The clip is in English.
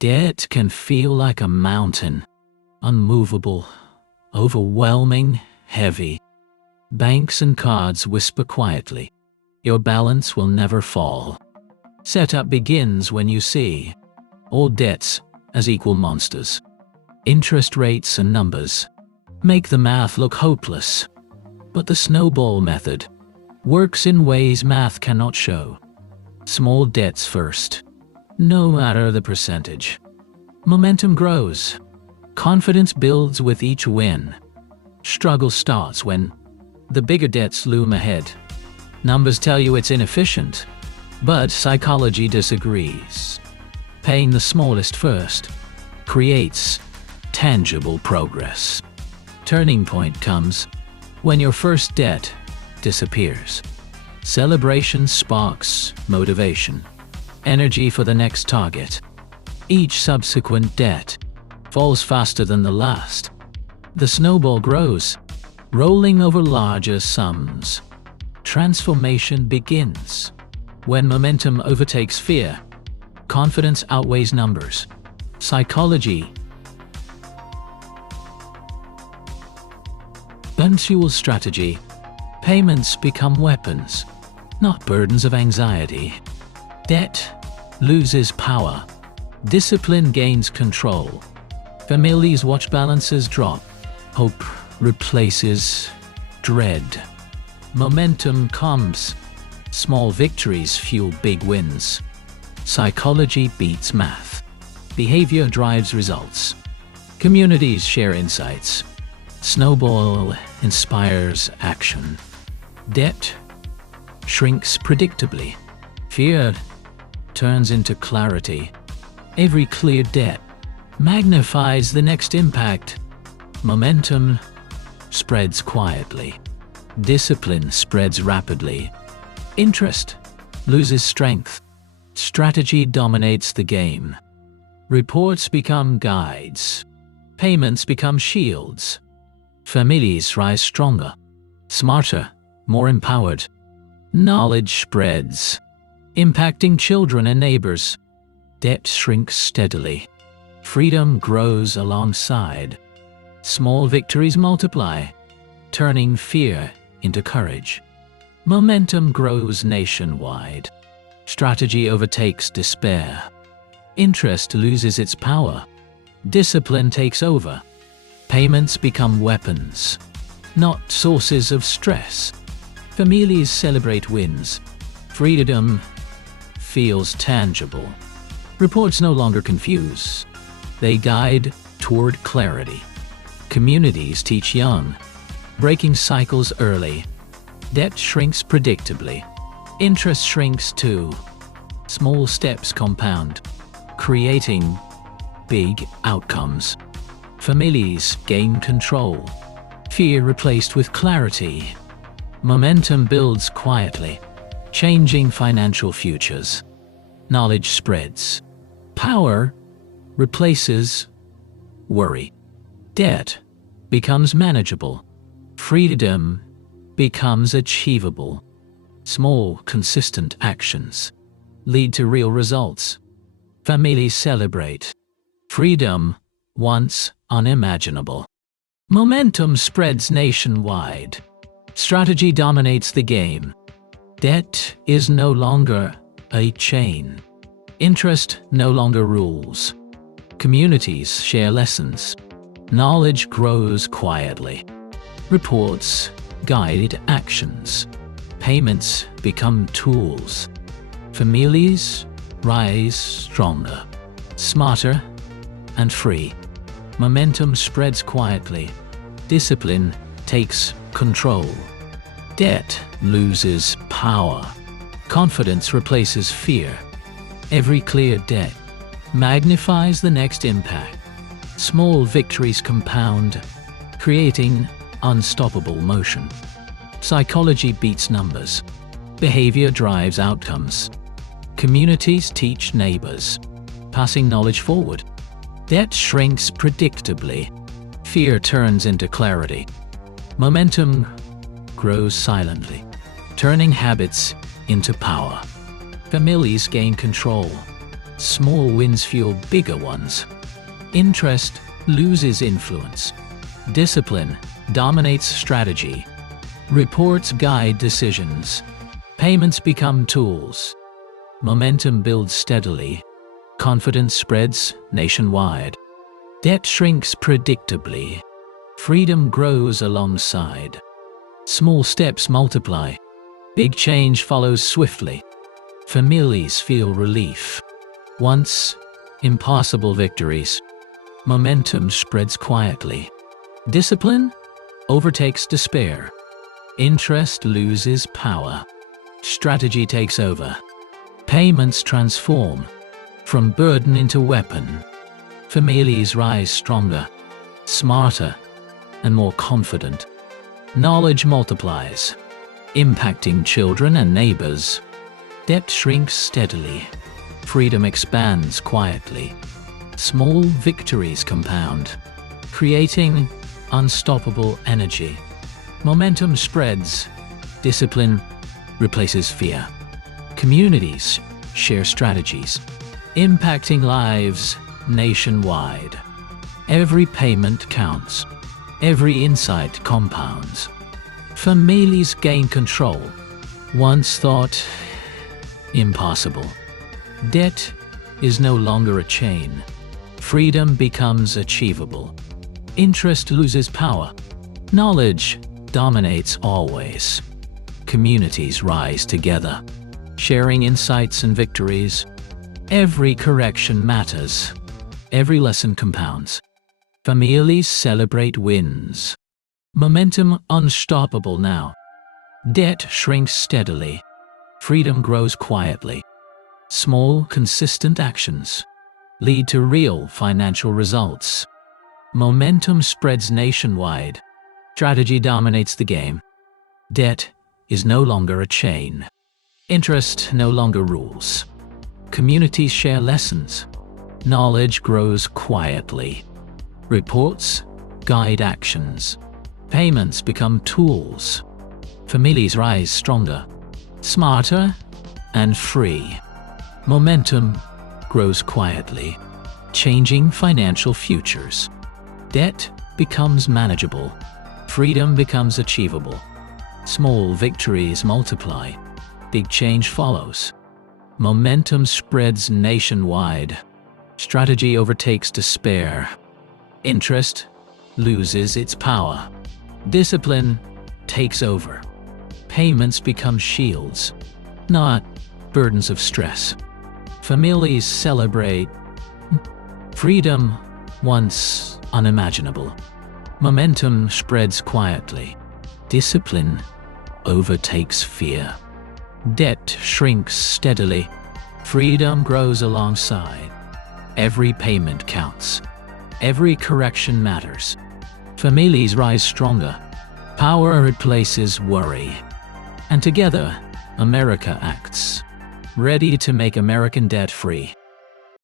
Debt can feel like a mountain, unmovable, overwhelming, heavy. Banks and cards whisper quietly, your balance will never fall. Setup begins when you see all debts as equal monsters. Interest rates and numbers make the math look hopeless. But the snowball method works in ways math cannot show. Small debts first, no matter the percentage. Momentum grows. Confidence builds with each win. Struggle starts when the bigger debts loom ahead. Numbers tell you it's inefficient, but psychology disagrees. Paying the smallest first creates tangible progress. Turning point comes when your first debt disappears. Celebration sparks motivation, energy for the next target. Each subsequent debt falls faster than the last. The snowball grows, rolling over larger sums. Transformation begins. When momentum overtakes fear, confidence outweighs numbers. Psychology fuel strategy. Payments become weapons, not burdens of anxiety. Debt loses power. Discipline gains control. Families watch balances drop. Hope replaces dread. Momentum comes. Small victories fuel big wins. Psychology beats math. Behavior drives results. Communities share insights. Snowball inspires action. Debt shrinks predictably. Fear turns into clarity. Every clear debt magnifies the next impact. Momentum spreads quietly. Discipline spreads rapidly. Interest loses strength. Strategy dominates the game. Reports become guides. Payments become shields. Families rise stronger, smarter, more empowered. Knowledge spreads, impacting children and neighbors. Debt shrinks steadily. Freedom grows alongside. Small victories multiply, turning fear into courage. Momentum grows nationwide. Strategy overtakes despair. Interest loses its power. Discipline takes over. Payments become weapons, not sources of stress. Families celebrate wins. Freedom feels tangible. Reports no longer confuse. They guide toward clarity. Communities teach young, breaking cycles early. Debt shrinks predictably. Interest shrinks too. Small steps compound, creating big outcomes. Families gain control. Fear replaced with clarity. Momentum builds quietly, changing financial futures. Knowledge spreads. Power replaces worry. Debt becomes manageable. Freedom becomes achievable. Small, consistent actions lead to real results. Families celebrate freedom once unimaginable. Momentum spreads nationwide. Strategy dominates the game. Debt is no longer a chain. Interest no longer rules. Communities share lessons. Knowledge grows quietly. Reports guide actions. Payments become tools. Families rise stronger, smarter, and free. Momentum spreads quietly. Discipline takes control. Debt loses power. Confidence replaces fear. Every clear debt magnifies the next impact. Small victories compound, creating unstoppable motion. Psychology beats numbers. Behavior drives outcomes. Communities teach neighbors, passing knowledge forward. Debt shrinks predictably. Fear turns into clarity. Momentum grows silently, turning habits into power. Families gain control. Small wins fuel bigger ones. Interest loses influence. Discipline dominates strategy. Reports guide decisions. Payments become tools. Momentum builds steadily. Confidence spreads nationwide. Debt shrinks predictably. Freedom grows alongside. Small steps multiply. Big change follows swiftly. Families feel relief. Once impossible victories. Momentum spreads quietly. Discipline overtakes despair. Interest loses power. Strategy takes over. Payments transform from burden into weapon. Families rise stronger, smarter, and more confident. Knowledge multiplies, impacting children and neighbors. Debt shrinks steadily. Freedom expands quietly. Small victories compound, creating unstoppable energy. Momentum spreads. Discipline replaces fear. Communities share strategies, impacting lives nationwide. Every payment counts. Every insight compounds. Families gain control. Once thought impossible. Debt is no longer a chain. Freedom becomes achievable. Interest loses power. Knowledge dominates always. Communities rise together, sharing insights and victories. Every correction matters. Every lesson compounds. Families celebrate wins. Momentum unstoppable now. Debt shrinks steadily. Freedom grows quietly. Small, consistent actions lead to real financial results. Momentum spreads nationwide. Strategy dominates the game. Debt is no longer a chain. Interest no longer rules. Communities share lessons. Knowledge grows quietly. Reports guide actions. Payments become tools. Families rise stronger, smarter, and free. Momentum grows quietly, changing financial futures. Debt becomes manageable. Freedom becomes achievable. Small victories multiply. Big change follows. Momentum spreads nationwide. Strategy overtakes despair. Interest loses its power. Discipline takes over. Payments become shields, not burdens of stress. Families celebrate freedom once unimaginable. Momentum spreads quietly. Discipline overtakes fear. Debt shrinks steadily. Freedom grows alongside. Every payment counts. Every correction matters. Families rise stronger. Power replaces worry. And together, America acts, ready to make American debt free.